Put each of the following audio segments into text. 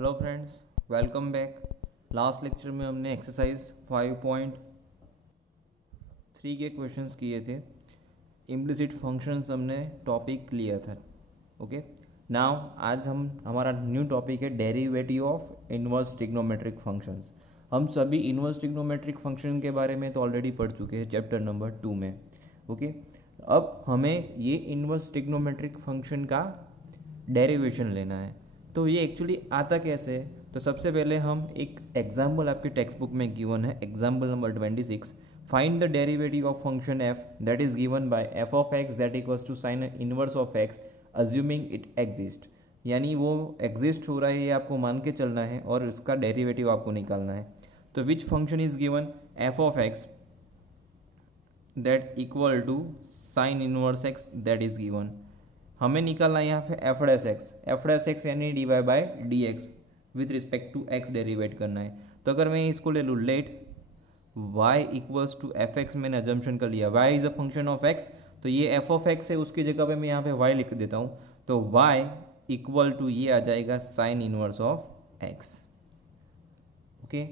Hello friends, welcome back. Last lecture में हमने exercise 5.3 के क्वेश्चंस किए थे। इम्प्लिसिट फंक्शंस हमने टॉपिक लिया था। ओके, नाउ आज हमारा न्यू टॉपिक है derivative of inverse trigonometric functions. हम सभी इनवर्स ट्रिग्नोमेट्रिक फंक्शन के बारे में तो ऑलरेडी पढ़ चुके हैं चैप्टर नंबर 2 में। ओके, अब हमें ये इनवर्स ट्रिग्नोमेट्रिक फंक्शन का डेरिवेशन लेना है। तो ये एक्चुअली आता कैसे है? तो सबसे पहले हम एक एग्जाम्पल आपके टेक्स्ट बुक में गिवन है, example number 26। Find the derivative of function f that is given by f of x that equals to sine inverse of x assuming it exist. यानी वो एग्जिस्ट हो रहा है, ये आपको मान के चलना है और उसका डेरिवेटिव आपको निकालना है। तो which function is given f of x that equal to sine inverse x that is given. हमें निकालना है यहाँ पे एफ डैश एक्स यानी d Y by D x with respect to x derivate करना है। तो अगर मैं इसको ले लूँ let y equals to f x, मैंने अजम्पशन कर लिया y is a function of x, तो ये एफ ऑफ एक्स है, उसकी जगह पे मैं यहाँ पे y लिख देता हूँ। तो y इक्वल टू ये आ जाएगा sign inverse of x। Okay,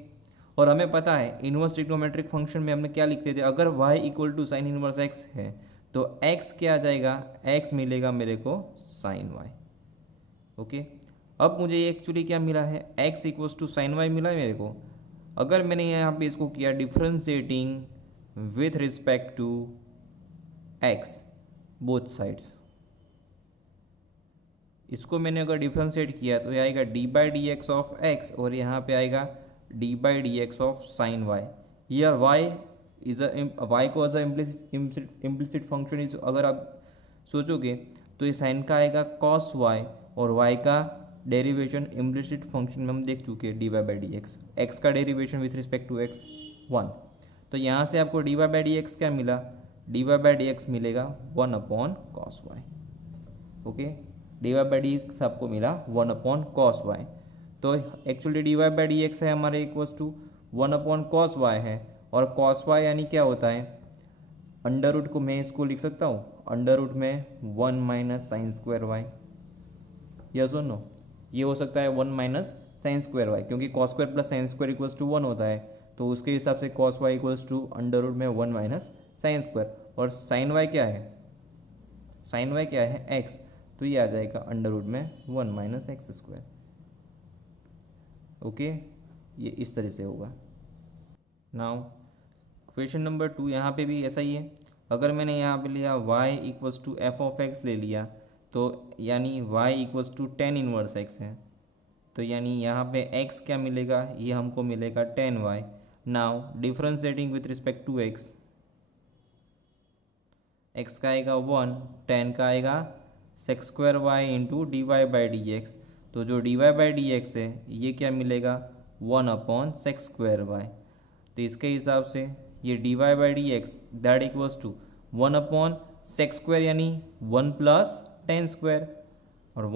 और हमें पता है इनवर्स ट्रिग्नोमेट्रिक फंक्शन में हमने क्या लिखते थे, अगर y equal to sine inverse x है तो x क्या आ जाएगा, x मिलेगा मेरे को साइन y। ओके, अब मुझे ये एक्चुअली क्या मिला है, x equals to sine y मिला है मेरे को। अगर मैंने यहाँ पे इसको किया differentiating with respect to x both sides, इसको मैंने अगर डिफ्रेंशिएट किया तो ये आएगा D by D x of X और यहाँ पे आएगा D by D x of sine Y. Here Y is Y को as a implicit function is, अगर आप सोचोगे तो ये साइन का आएगा कॉस वाई और वाई का डेरिवेशन इम्प्लिसिट फंक्शन में हम देख चुके हैं D Y by D x. X का derivation with respect to x 1, तो यहाँ से आपको d Y by D x क्या मिला, d Y by D x मिलेगा 1 upon cos y. Okay, d Y by D x आपको मिला 1 अपॉन कॉस वाई। तो actually d Y by D x है हमारे equals to 1 upon cos y है, और कॉस वाई यानी क्या होता है, अंडर रूट को मैं इसको लिख सकता हूँ अंडर रूट में 1 minus sine square y. Yes और नो, ये हो सकता है 1 माइनस साइन स्क्वायर वाई, क्योंकि cos square plus sine square equals to 1 होता है, तो उसके हिसाब से cos y equals to under root में 1 माइनस साइन स्क्वायर, और साइन वाई क्या है, साइन वाई क्या है एक्स, तो ये आ जाएगा अंडर रूट में 1 माइनस एक्स स्क्वायर। ओके, ये इस तरह से होगा। नाउ क्वेश्चन नंबर 2, यहाँ पे भी ऐसा ही है। अगर मैंने यहाँ पे लिया y equals to f of x ले लिया, तो यानी y equals to tan inverse x है, तो यानी यहाँ पे x क्या मिलेगा, ये हमको मिलेगा 10y। Now differentiating with respect to x, x का आएगा 1, 10 का आएगा sec square y into d Y by D x, तो जो d Y by D x है ये क्या मिलेगा 1 अपॉन सेक्स स्क्वायर वाई। तो इसके हिसाब से ये d Y by D x that equals to 1 upon sec square यानी 1 प्लस 10 स्क्वायर, और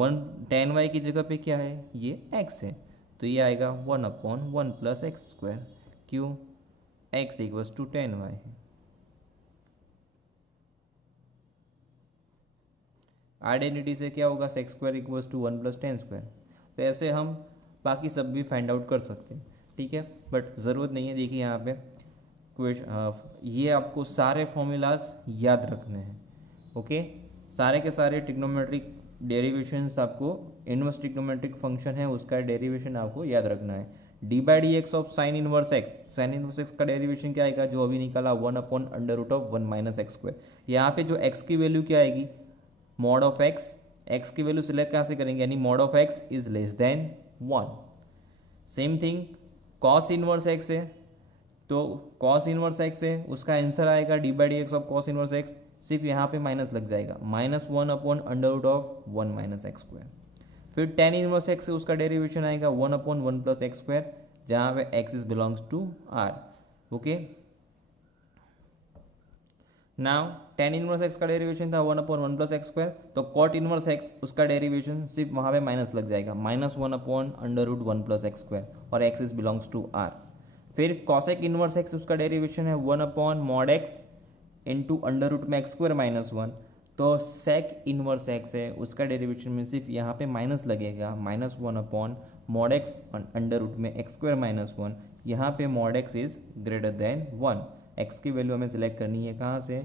10 वाई की जगह पे क्या है, ये x है, तो ये आएगा 1 अपॉन 1 प्लस एक्स स्क्वायर। क्यों, x इक्वल्स टू 10 वाई है। आइडेंटिटी से क्या होगा, sec square equals to 1 plus 10 square. तो ऐसे हम बाकी सब भी फाइंड आउट कर सकते हैं, ठीक है, बट ज़रूरत नहीं है। देखिए यहाँ पे ये आपको सारे फॉर्मूलाज याद रखने हैं। ओके, सारे के सारे ट्रिग्नोमेट्रिक डेरिवेशंस आपको, इनवर्स ट्रिग्नोमेट्रिक फंक्शन है उसका डेरिवेशन आपको याद रखना है। D by D x of sine inverse x, sine inverse x का डेरिवेशन क्या आएगा, जो अभी निकाला 1 upon under root of 1 minus x square. यहाँ पे जो एक्स की वैल्यू क्या आएगी, मॉड ऑफ एक्स, एक्स की वैल्यू सिलेक्ट कैसे करेंगे, यानी mod of x is less than 1। Same thing cos inverse x है, तो कॉस इनवर्स एक्स है उसका आंसर आएगा D by D x of cos inverse x, सिर्फ यहाँ पे माइनस लग जाएगा, minus 1 upon under root of 1 minus x square. फिर टेन इनवर्स एक्स है उसका डेरिवेशन आएगा 1 अपॉन 1 प्लस एक्स स्क्वायर, जहाँ पे X is belongs to R. Okay, now tan inverse x का डेरिवेशन था 1 अपॉन 1 प्लस एक्स स्क्वायर, तो cot inverse X उसका डेरिवेशन सिर्फ वहाँ पे माइनस लग जाएगा, minus 1 upon under root 1 plus x square, और X is belongs to R. फिर कॉसेक इनवर्स एक्स उसका डेरिवेशन है 1 upon mod X into under root में एक्स स्क्वायर माइनस 1, तो सेक इनवर्स एक्स है, उसका डेरिवेशन में सिर्फ यहाँ पे माइनस लगेगा, -1 upon mod x under root में एक्स स्क्वायर -1। यहाँ पे mod x is greater than 1, x की वैल्यू हमें सिलेक्ट करनी है कहाँ से,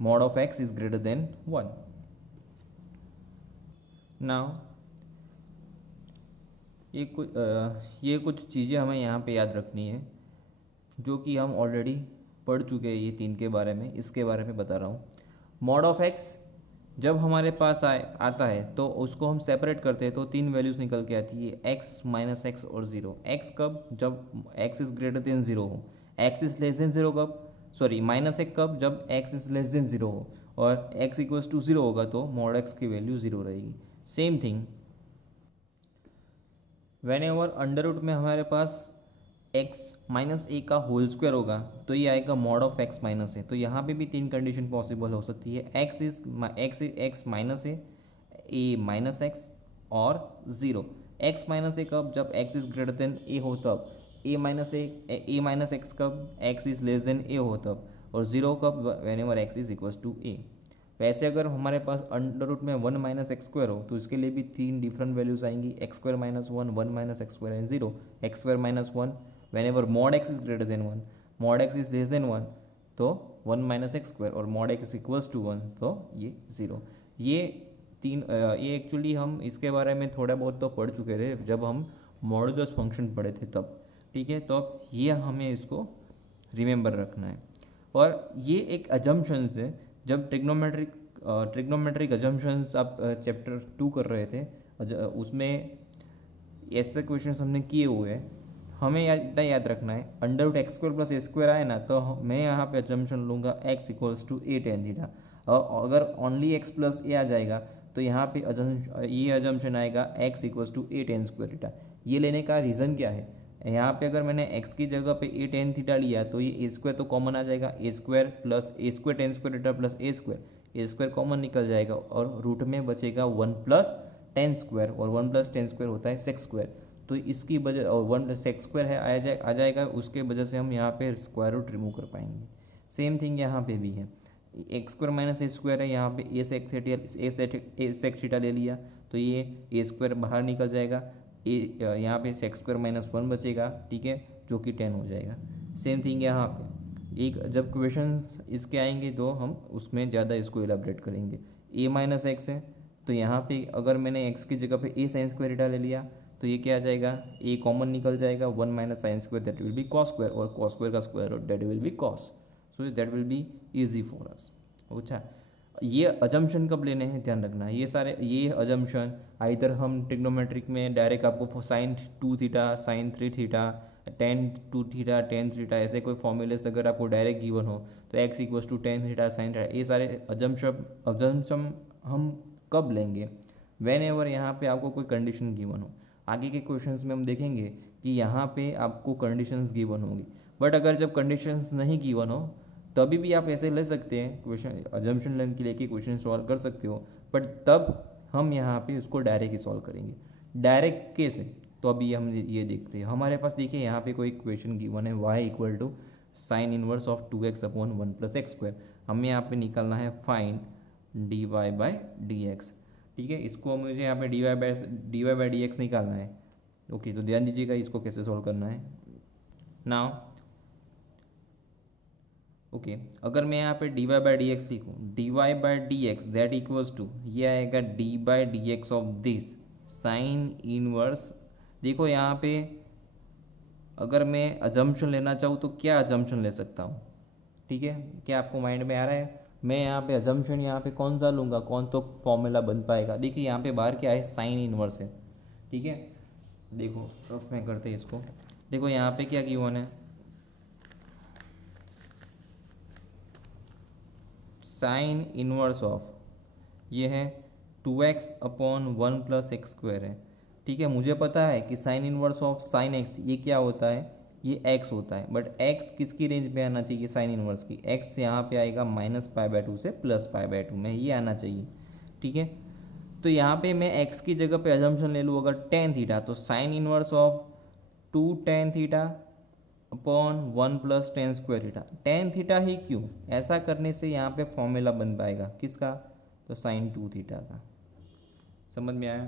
mod of x is greater than 1। Now ये कुछ चीज़ें हमें यहाँ पे याद रखनी है जो कि हम ऑलरेडी पढ़ चुके हैं, ये तीन के बारे में, इसके बारे में बता रहा हूँ। मॉड ऑफ एक्स जब हमारे पास आता है तो उसको हम सेपरेट करते हैं तो तीन वैल्यूज़ निकल के आती है, एक्स माइनस एक्स और ज़ीरो। एक्स कब, जब X is greater than zero हो। X is less than zero कब, सॉरी माइनस एक कब, जब X is less than zero हो। और एक्स इक्वल्स टू ज़ीरो होगा तो मॉड एक्स की वैल्यू ज़ीरो रहेगी। Same thing whenever under root में हमारे पास एक्स माइनस ए का होल स्क्वायर होगा तो ये आएगा मॉड ऑफ एक्स माइनस ए। तो यहाँ पे भी तीन कंडीशन पॉसिबल हो सकती है, X minus A minus X और ज़ीरो। एक्स माइनस ए कब, जब X is greater than A हो तब। ए माइनस एक्स कब, X is less than A हो तब। और ज़ीरो कब, whenever x is equals to A. वैसे अगर हमारे पास अंडर रूट में 1 माइनस एक्स स्क्वायर हो तो इसके लिए भी तीन डिफरेंट वैल्यूज आएंगी, x square -1, 1 minus x square and zero. X square -1 when ever mod x is greater than 1, mod x is less than 1 तो 1 माइनस एक्स स्क्वायर, और मॉड एक्स इक्वल्स टू 1 तो ये ज़ीरो। ये तीन ये actually हम इसके बारे में थोड़ा बहुत तो पढ़ चुके थे जब हम मॉडुलस फंक्शन पढ़े थे तब, ठीक है। तो अब ये हमें इसको रिमेंबर रखना है। और ये एक अजम्पशंस है, जब ट्रिग्नोमेट्रिक अजम्पशंस आप चैप्टर 2 कर रहे थे उसमें ऐसे क्वेश्चन हमने किए हुए हैं। हमें इतना याद रखना है, under root x square plus a square आए ना तो मैं यहाँ पे अजम्पशन लूँगा x equals to a tan theta. और अगर ओनली एक्स प्लस ए आ जाएगा तो यहाँ पे ये अजम्पशन आएगा x equals to a tan square theta. ये लेने का रीज़न क्या है, यहाँ पे अगर मैंने x की जगह पे ए टेन थीटा लिया तो ये ए स्क्वायर तो कॉमन आ जाएगा, a square plus a square tan square theta plus a square common निकल जाएगा और रूट में बचेगा 1 प्लस टेन स्क्वायर, और 1 प्लस टेन स्क्वायर होता है सेक्स स्क्वायर। तो इसकी वजह, और 1 प्लस सेक्स स्क्वायर है आ जाएगा, उसके वजह से हम यहाँ पे स्क्वायर रूट रिमूव कर पाएंगे। सेम थिंग यहाँ पे भी है, एक्स स्क्वायर माइनस ए स्क्वायर है, यहाँ पे ए सेक थीटा ले लिया तो ये ए स्क्वायर बाहर निकल जाएगा, यहाँ पे सेक्स स्क्वायर -1 बचेगा, ठीक है, जो कि 10 हो जाएगा। सेम थिंग यहाँ पे एक जब क्वेश्चंस इसके आएंगे तो हम उसमें ज़्यादा इसको एलाबरेट करेंगे। ए माइनस एक्स है तो यहाँ पे अगर मैंने एक्स की जगह पे ए साइन स्क्वायर थीटा ले लिया तो ये क्या आ जाएगा, ए कॉमन निकल जाएगा, 1 minus sine square that will be cos square, और कॉस स्क्वायर का square root that will be cos, so that will be easy for us. अच्छा, ये अजम्पशन कब लेने हैं ध्यान रखना है, ये अजम्पशन आइदर हम ट्रिग्नोमेट्रिक में डायरेक्ट आपको sine 2 theta sine 3 theta tan 2 theta tan theta ऐसे कोई फॉर्मूले से अगर आपको डायरेक्ट गिवन हो तो x equals to tan theta sine theta, ये सारे अजम्पशन हम कब लेंगे, वेन एवर यहाँ पे आपको कोई कंडीशन गिवन हो। आगे के क्वेश्चंस में हम देखेंगे कि यहाँ पे आपको कंडीशंस गिवन होंगी, बट अगर जब कंडीशंस नहीं गिवन हो तभी भी आप ऐसे ले सकते हैं, क्वेश्चन अजम्पशन लेने के लेके क्वेश्चन सॉल्व कर सकते हो, बट तब हम यहाँ पे उसको डायरेक्ट ही सॉल्व करेंगे। डायरेक्ट कैसे, तो अभी हम ये देखते हैं। हमारे पास देखिए यहाँ पे कोई क्वेश्चन गिवन है y equal to sine inverse of 2x upon 1 plus x square. हमें यहाँ पे निकालना है find dy by D x, ठीक है। इसको मुझे यहाँ पे dy बाई डी एक्स निकालना है। ओके, तो ध्यान दीजिएगा इसको कैसे सॉल्व करना है। नाउ ओके, अगर मैं यहाँ पे d Y by D x लिखूँ, d Y by D x that equals to ये आएगा D by D x of this sine inverse. देखो यहाँ पे अगर मैं अजम्पशन लेना चाहूँ तो क्या अजम्पशन ले सकता हूँ, ठीक है, क्या आपको माइंड में आ रहा है। मैं यहाँ पे अजम्पशन यहाँ पे कौन सा लूँगा, कौन तो फॉर्मूला बन पाएगा। देखिए यहाँ पे बाहर क्या है, साइन इनवर्स है, ठीक है। देखो रफ में करते हैं इसको, देखो यहाँ पे क्या गिवन है, साइन इनवर्स ऑफ ये है 2x upon 1 plus x square है, ठीक है। मुझे पता है कि sign inverse of sine x ये क्या होता है, ये x होता है, बट x किसकी रेंज में आना चाहिए, साइन इनवर्स की। x यहाँ पे आएगा -π/2 से +π/2 में ये आना चाहिए, ठीक है। तो यहाँ पे मैं x की जगह पे अजम्पशन ले लूँ अगर टेन थीटा, तो sine inverse of 2 tan theta upon 1 plus tan square theta. Tan theta ही क्यों, ऐसा करने से यहाँ पे फॉर्मूला बन पाएगा किसका, तो साइन 2 थीटा का। समझ में आया?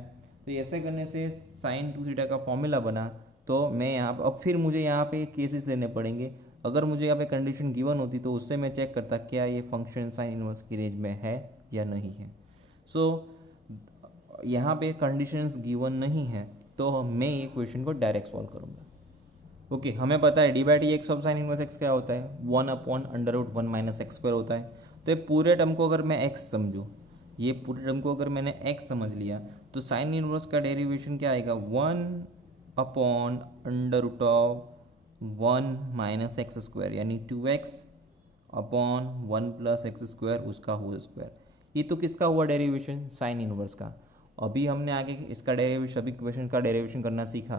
तो ऐसे करने से साइन 2 थीटा का फॉर्मूला बना। तो मैं यहाँ पर अब फिर मुझे यहाँ पे केसेस लेने पड़ेंगे। अगर मुझे यहाँ पे कंडीशन गिवन होती तो उससे मैं चेक करता क्या ये फंक्शन साइन इनवर्स की रेंज में है या नहीं है। सो यहाँ पे कंडीशंस गिवन नहीं है तो मैं ये क्वेश्चन को डायरेक्ट सॉल्व करूँगा। ओके, हमें पता है d by D x of sine inverse x क्या होता है, 1/√1 माइनस एक्स स्क्वायर होता है। तो ये पूरे टर्म को अगर मैं एक्स समझूँ, ये पूरे टर्म को अगर मैंने एक्स समझ लिया तो साइन इनवर्स का डेरिवेशन क्या आएगा, 1/√1 माइनस एक्स स्क्वायर यानी 2x/1 + x स्क्वायर उसका होल स्क्वायर। ये तो किसका हुआ डेरिवेशन, साइन इनवर्स का। अभी हमने आगे इसका डेरिवेशन, अभी क्वेश्चन का डेरिवेशन करना सीखा।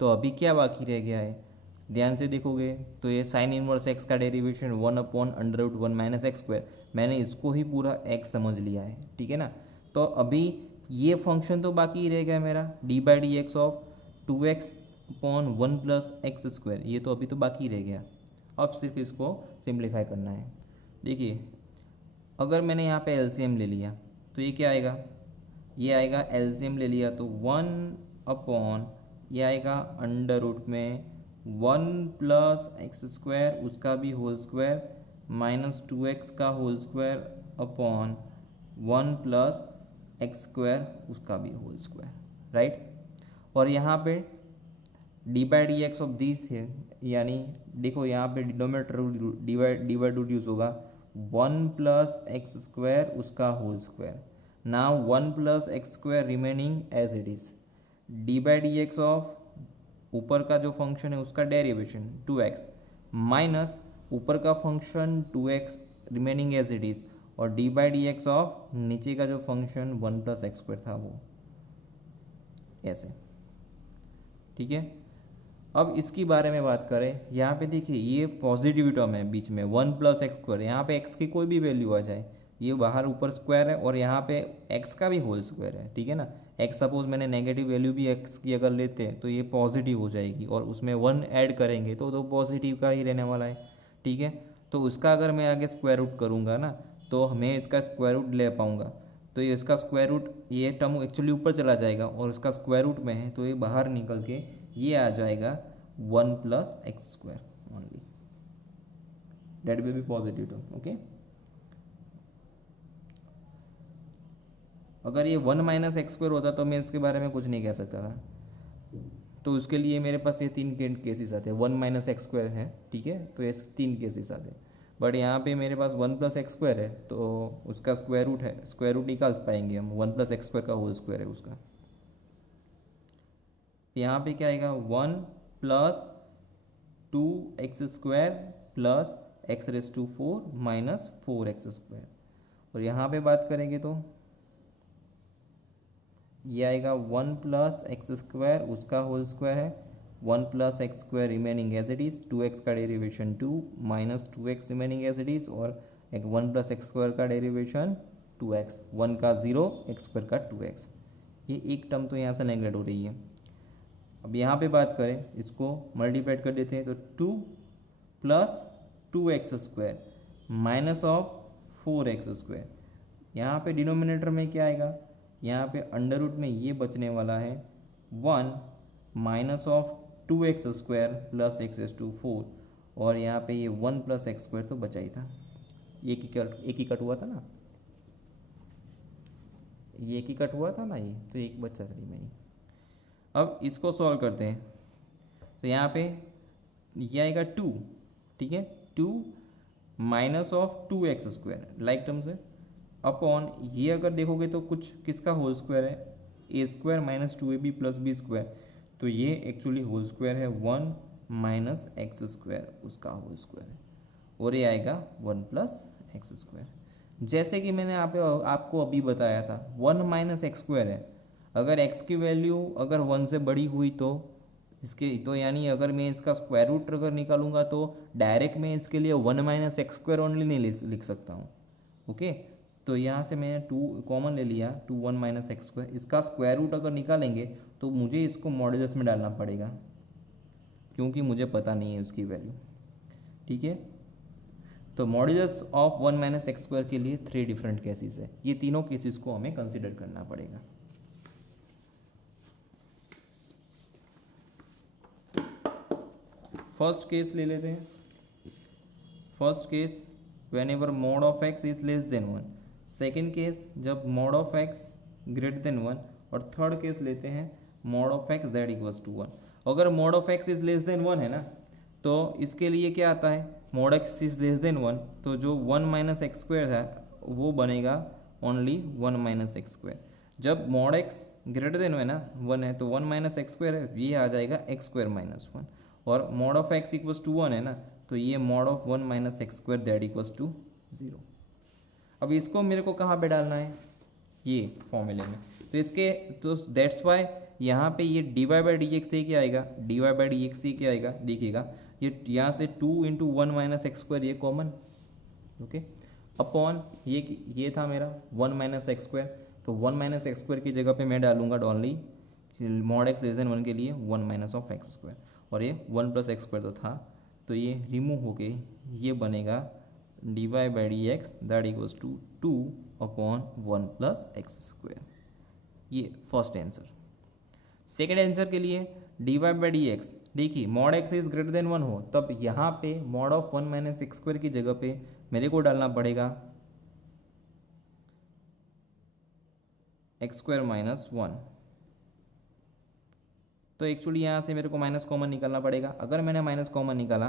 तो अभी क्या बाकी रह गया है, ध्यान से देखोगे तो ये साइन इनवर्स एक्स का डेरिवेशन 1/√1 माइनस एक्स स्क्वायर, मैंने इसको ही पूरा एक्स समझ लिया है, ठीक है ना। तो अभी ये फंक्शन तो बाकी ही रह गया मेरा, D by D x of 2x/1 + x square, ये तो अभी तो बाकी रह गया। अब सिर्फ इसको सिंप्लीफाई करना है। देखिए अगर मैंने यहाँ पे एलसीएम ले लिया तो ये क्या आएगा, ये आएगा एलसीएम ले लिया तो 1 ये आएगा अंडर रूट में 1 + x स्क्वायर उसका भी होल स्क्वायर माइनस 2x का whole square upon 1 + x square उसका भी होल स्क्वायर, राइट। और यहाँ पे d by D x of this है, यानी देखो यहाँ पे डिनोमिनेटर डिवाइड रिड्यूस होगा 1 + x स्क्वायर उसका whole square. Now 1 + x square remaining as it is, d by D x of ऊपर का जो फंक्शन है उसका डेरिवेशन 2x माइनस ऊपर का function 2x remaining as it is, और d by D x of नीचे का जो फंक्शन 1 + x स्क्वायर था वो ऐसे, ठीक है। अब इसकी बारे में बात करें, यहाँ पे देखिए ये पॉजिटिव टर्म है बीच में 1 + x स्क्वायर, यहाँ पे x की कोई भी वैल्यू आ जाए, ये बाहर ऊपर स्क्वायर है और यहाँ पे x का भी होल स्क्वायर है, ठीक है ना। x सपोज मैंने नेगेटिव वैल्यू भी x की अगर लेते हैं तो ये पॉजिटिव हो जाएगी और उसमें 1 ऐड करेंगे तो पॉजिटिव का ही रहने वाला है, ठीक है। तो उसका अगर मैं आगे स्क्वायर रूट करूँगा ना तो मैं इसका स्क्वायर रूट ले पाऊँगा, तो ये इसका स्क्वायर रूट, ये टर्म एक्चुअली ऊपर चला जाएगा और इसका स्क्वायर रूट में है तो ये बाहर निकल के ये आ जाएगा 1 + x square only, that will be positive term, okay. अगर ये 1 - x स्क्वायर होता तो मैं इसके बारे में कुछ नहीं कह सकता था। तो उसके लिए मेरे पास ये 3 केसेस आते हैं, 1 - x स्क्वायर है, ठीक है, तो ये 3 केसेस आते हैं। बट यहाँ पे मेरे पास 1 + x स्क्वायर है तो उसका स्क्वायर रूट है, स्क्वायर रूट निकाल पाएंगे हम, 1 + x स्क्वायर का होल स्क्वायर है उसका। यहाँ पे क्या आएगा 1 + 2x square plus x⁴ minus 4x square, और यहाँ पे बात करेंगे तो ये आएगा 1 + x स्क्वायर उसका होल स्क्वायर है, 1 + x square remaining as it is, 2x का derivation 2 minus 2x remaining as it is, और एक 1 + x स्क्वायर का डेरिवेशन 2x, 1 का 0 x स्क्वायर का 2x। ये एक टर्म तो यहाँ से नेगलेक्ट हो रही है। अब यहाँ पे बात करें, इसको मल्टीप्लाइड कर देते हैं तो 2 + 2x square minus of 4x square, यहाँ पे डिनोमिनेटर में क्या आएगा, यहाँ पे अंडर रूट में ये बचने वाला है 1 minus of 2x square plus x⁴, और यहाँ पे ये 1 + x स्क्वायर तो बचा ही था, एक ही कट हुआ था ना, ये एक ही कट हुआ था ना, ये तो एक बच्चा था रिमेनिंग। अब इसको सॉल्व करते हैं तो यहाँ पे ये आएगा 2, ठीक है, 2 minus of 2x square like term से अपॉन, ये अगर देखोगे तो कुछ किसका होल स्क्वायर है, a² minus 2ab plus b square, तो ये एक्चुअली होल स्क्वायर है 1 माइनस x स्क्वायर उसका होल स्क्वायर है, और ये आएगा 1 + x स्क्वायर। जैसे कि मैंने आपको अभी बताया था 1 माइनस x स्क्वायर है, अगर x की वैल्यू अगर 1 से बड़ी हुई तो इसके तो यानी अगर मैं इसका स्क्वायर रूट अगर निकालूंगा तो डायरेक्ट मैं इसके लिए 1 - x स्क्वायर ओनली नहीं लिख सकता हूँ, ओके। तो यहाँ से मैंने 2 कॉमन ले लिया, 2 1 - x स्क्वायर, इसका स्क्वायर रूट अगर निकालेंगे तो मुझे इसको मॉड्यूलस में डालना पड़ेगा क्योंकि मुझे पता नहीं है उसकी वैल्यू, ठीक है। तो modulus of 1 minus x square के लिए 3 डिफरेंट केसेस है, ये तीनों केसेस को हमें कंसिडर करना पड़ेगा। फर्स्ट केस ले लेते हैं। First case whenever mod of x is less than 1, second case जब mod of x greater than 1, और थर्ड केस लेते हैं mod of x that equals to 1। अगर mod of x is less than 1 है ना, तो इसके लिए क्या आता है, mod x is less than 1, तो जो 1 माइनस एक्स स्क्वायर है वो बनेगा ओनली 1 माइनस एक्स स्क्वायर। जब मॉड एक्स ग्रेटर देन है ना 1 है, तो 1 माइनस एक्स स्क्वायर है, ये आ जाएगा एक्स स्क्वायर माइनस 1। और mod of x equals to 1 है ना, तो ये mod of 1 minus x square that equals to 0। अब इसको मेरे को कहाँ पे डालना है, ये फॉर्मूले में। तो इसके तो दैट्स वाई यहाँ पे ये d Y by D x से क्या आएगा, d Y by D x से क्या आएगा, देखिएगा ये यहाँ से 2 इंटू 1 माइनस एक्स स्क्वायर, ये कॉमन, ओके, अपॉन ये था मेरा 1 माइनस एक्स स्क्वायर। तो 1 माइनस एक्स स्क्वायर की जगह पे मैं डालूंगा only mod x less than 1 के लिए 1 माइनस ऑफ एक्स स्क्वायर, और ये 1 प्लस एक्स स्क्वायर तो था, तो ये रिमूव होके ये बनेगा d Y by D x that equals to 2 upon 1 plus x square. ये फर्स्ट आंसर। सेकेंड आंसर के लिए d Y by D x, देखिए mod x is greater than 1 हो, तब यहाँ पे mod of 1 minus x square की जगह पे मेरे को डालना पड़ेगा एक्स स्क्वायर माइनस 1। तो एक्चुअली यहाँ से मेरे को माइनस कॉमन निकालना पड़ेगा। अगर मैंने माइनस कॉमन निकाला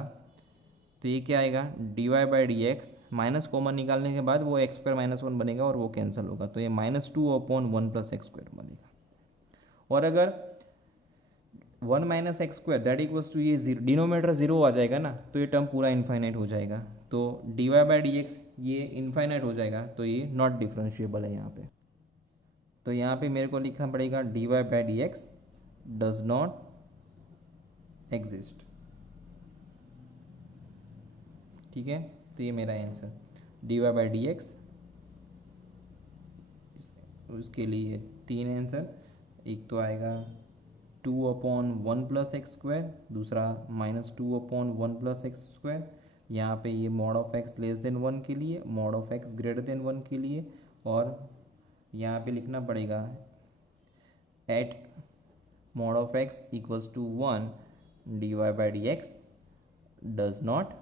तो ये क्या आएगा, d Y by D x, minus common निकालने के बाद वो एक्स स्क्वायर माइनस 1 बनेगा और वो कैंसिल होगा, तो ये -2 अपॉन 1 प्लस एक्स स्क्वायर बनेगा। और अगर 1 minus x square that equals to ये डिनोमीटर 0 आ जाएगा ना, तो ये टर्म पूरा इनफाइनाइट हो जाएगा। तो d Y by D x ये इनफाइनाइट हो जाएगा, तो ये नॉट डिफरेंशिएबल है यहाँ पे। तो यहाँ पे मेरे को लिखना पड़ेगा d Y by D x does not exist, ठीक है। तो ये मेरा answer d Y by D x, उसके लिए 3 आंसर। एक तो आएगा 2 अपॉन 1 प्लस एक्स स्क्वायर, दूसरा -2 अपॉन 1 प्लस एक्स स्क्वायर, यहाँ पे ये mod of x less than 1 के लिए, mod of x greater than 1 के लिए, और यहाँ पे लिखना पड़ेगा at mod of x equals to 1 d Y by D x does not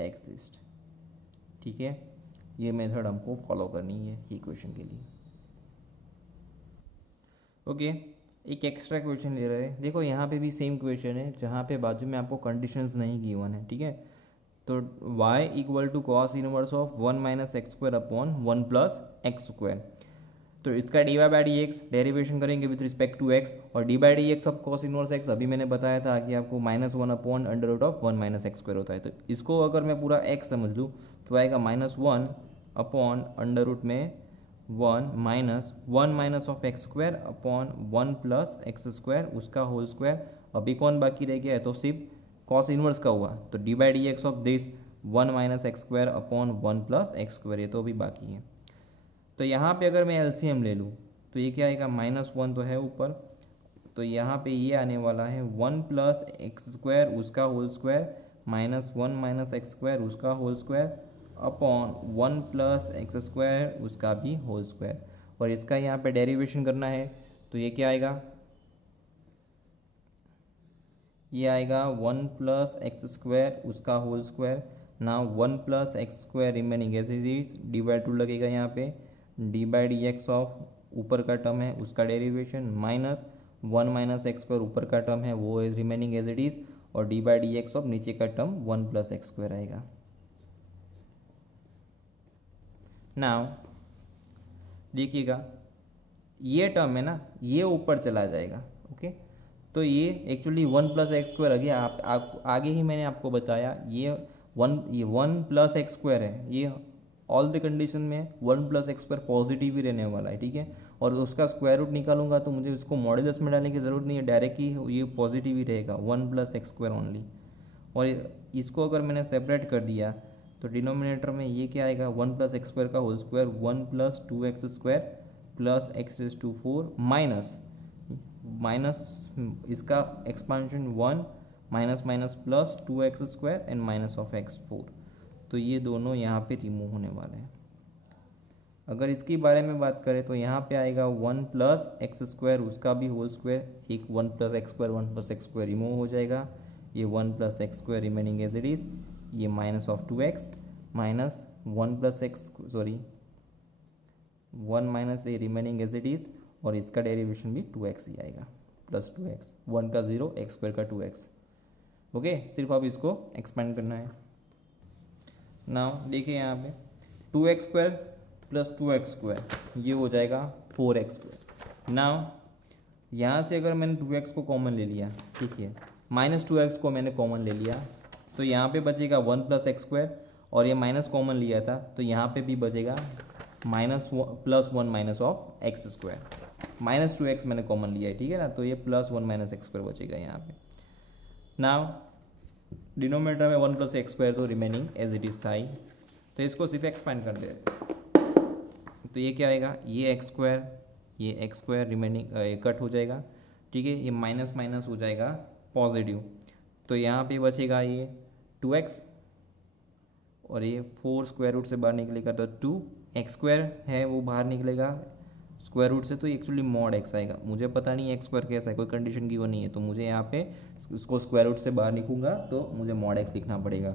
exist, ठीक है। ये मेथड हमको फॉलो करनी है ये क्वेश्चन के लिए, ओके। एक एक्स्ट्रा क्वेश्चन ले रहे हैं, देखो यहाँ पे भी सेम क्वेश्चन है, जहाँ पे बाजू में आपको कंडीशंस नहीं गिवन है, ठीक है। तो y equal to cos inverse of 1 minus x square upon 1 plus x square. तो इसका d Y by D x derivation करेंगे विथ रिस्पेक्ट टू एक्स, और d by D x of cos inverse x अभी मैंने बताया था कि आपको -1 upon under root of 1 minus x square होता है। तो इसको अगर मैं पूरा एक्स समझ लूँ तो आएगा -1 अपॉन अंडर रूट में 1 minus of x square upon 1 plus x square उसका होल स्क्वायर। अभी कौन बाकी रह गया है, तो सिर्फ कॉस इनवर्स का हुआ, तो D by D x of this 1 minus x square upon 1 plus x square, ये तो अभी बाकी है। तो यहाँ पे अगर मैं एलसीएम ले लूँ तो ये क्या आएगा, -1 तो है ऊपर, तो यहाँ पे ये आने वाला है 1 प्लस एक्स स्क्वायर उसका whole square -1 minus x square उसका whole square upon 1 plus x square उसका भी होल स्क्वायर। और इसका यहाँ पे डेरिवेशन करना है, तो ये क्या आएगा, ये आएगा 1 प्लस एक्स स्क्वायर उसका होल स्क्वायर। ना 1 plus x square remaining as it is, d by 2 लगेगा यहाँ पे, d by D x of ऊपर का टर्म है उसका डेरिवेशन -1 माइनस एक्स स्क्वायर ऊपर का टर्म है वो is remaining as it is, और d by D x of नीचे का टर्म 1 प्लस एक्स स्क्वायर आएगा। नाउ देखिएगा ये टर्म है ना, ये ऊपर चला जाएगा, ओके। तो ये एक्चुअली 1 प्लस एक्स स्क्वायर आ गया, आगे ही मैंने आपको बताया ये 1 प्लस एक्स स्क्वायर है, ये ऑल द कंडीशन में 1 प्लस एक्स स्क्वायर पॉजिटिव ही रहने वाला है, ठीक है। और उसका स्क्वायर रूट निकालूंगा तो मुझे उसको मॉड्यूलस में डालने की ज़रूरत नहीं है, डायरेक्ट ही ये पॉजिटिव ही रहेगा 1 प्लस एक्स स्क्वायर ओनली। और इसको अगर मैंने सेपरेट कर दिया तो डिनोमिनेटर में ये क्या आएगा, 1 प्लस एक्स स्क्वायर का whole square 1 plus 2 x square plus x raise to 4 minus इसका expansion 1 minus plus 2 x square and minus of x 4। तो ये दोनों यहाँ पे रिमूव होने वाले हैं। अगर इसके बारे में बात करें तो यहाँ पे आएगा 1 प्लस एक्स स्क्वायर, उसका भी होल स्क्वायर, एक 1 plus x square 1 plus x square remove हो जाएगा, ये 1 plus x square remaining as it is, ये minus of 2x minus 1 plus x sorry 1 minus a remaining as it is, और इसका derivation भी 2x ही आएगा plus 2x, 1 का 0 x square का 2x। ओके, सिर्फ अब इसको एक्सपेंड करना है। नाउ देखिए यहाँ पे 2x square plus 2x square ये हो जाएगा 4x स्क्वायर। नाउ यहाँ से अगर मैंने 2x को कॉमन ले लिया, ठीक है, माइनस 2x को मैंने कॉमन ले लिया, तो यहाँ पे बचेगा 1 प्लस एक्स स्क्वायर, और ये माइनस कॉमन लिया था तो यहाँ पे भी बचेगा minus plus 1 minus of x square, minus 2x मैंने कॉमन लिया है, ठीक है ना, तो ये प्लस 1 माइनस एक्स स्क्वायर बचेगा यहाँ पे। नाउ डिनोमिनेटर में 1 प्लस एक्स स्क्वायर तो रिमेनिंग एज इट इज़ था ही, तो इसको सिर्फ एक्सपेंड कर दे, तो ये क्या आएगा, ये एक्स स्क्वायर रिमेनिंग कट हो जाएगा, ठीक है, ये माइनस माइनस हो जाएगा पॉजिटिव, तो यहाँ पे बचेगा ये 2x, और ये 4 स्क्वायर रूट से बाहर निकलेगा तो 2 एक्स स्क्वायर है वो बाहर निकलेगा स्क्वायर रूट से, तो एक्चुअली मॉड एक्स आएगा। मुझे पता नहीं एक्स स्क्वायर कैसा है, कोई कंडीशन की वो नहीं है, तो मुझे यहाँ पे इसको स्क्वायर रूट से बाहर निकलूँगा तो मुझे मॉड एक्स लिखना पड़ेगा,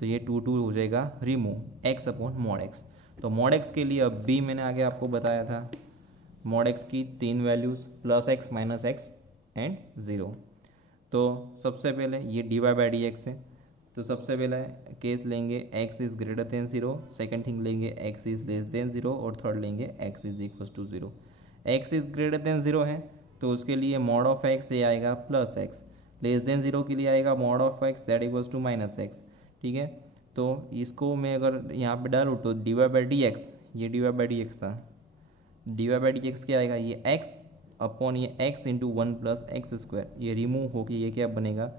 तो ये 2 हो जाएगा remove x upon mod x. तो मॉड एक्स के लिए अब भी मैंने आगे आपको बताया था मॉड एक्स की 3 values plus x minus x and 0। तो सबसे पहले ये d Y by D x है, तो सबसे पहले केस लेंगे x is greater than 0, second thing लेंगे x इज़ लेस देन 0, और थर्ड लेंगे x is equal to 0। x is greater than 0 है तो उसके लिए मॉड ऑफ x ये आएगा प्लस x, लेस देन 0 के लिए आएगा mod of x that equals to minus x, ठीक है। तो इसको मैं अगर यहाँ पे डालूँ तो d Y by D x, ये d Y by D x था, d Y by D x क्या आएगा, ये x अपॉन ये x into 1 plus x square, ये रिमूव होके ये क्या बनेगा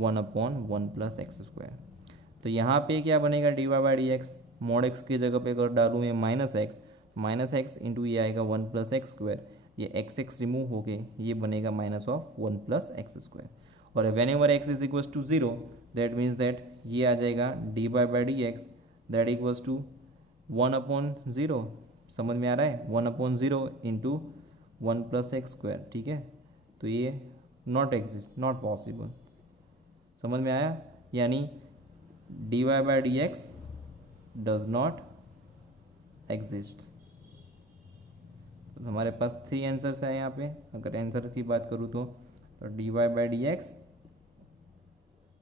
1 अपॉन 1 प्लस एक्स स्क्वायर। तो यहाँ पे क्या बनेगा d Y by D x, mod x की जगह पे अगर डालूँ मैं माइनस एक्स इंटू ये आएगा 1 प्लस एक्स स्क्वायर, ये एक्स रिमूव होके ये बनेगा minus of 1 plus x square, और whenever x is equals to 0 that means that ये आ जाएगा d Y by D x that equals to 1 upon 0, समझ में आ रहा है, 1 upon 0 into 1 plus x square, ठीक है। तो ये नॉट एग्जिस्ट, नॉट पॉसिबल, समझ में आया, यानी d Y by D x does not exist. हमारे पास 3 आंसर्स हैं यहाँ पे, अगर आंसर की बात करूँ तो d Y by D x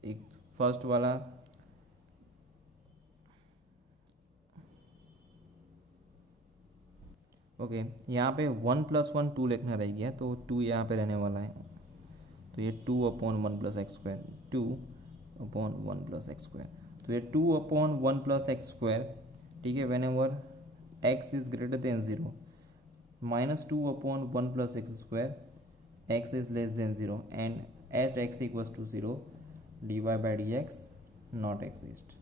एक फर्स्ट वाला, ओके, यहाँ पे 1 प्लस 1 2 लिखना रह गया, तो 2 यहाँ पे रहने वाला है, तो ये 2 upon 1 plus x square, 2 upon 1 plus x square, तो ये 2 अपॉन 1 प्लस एक्स स्क्वायर, ठीक है, whenever x is greater than 0, minus 2 upon 1 plus x square, x is less than 0, and at x equals to 0 d Y by D x not exist.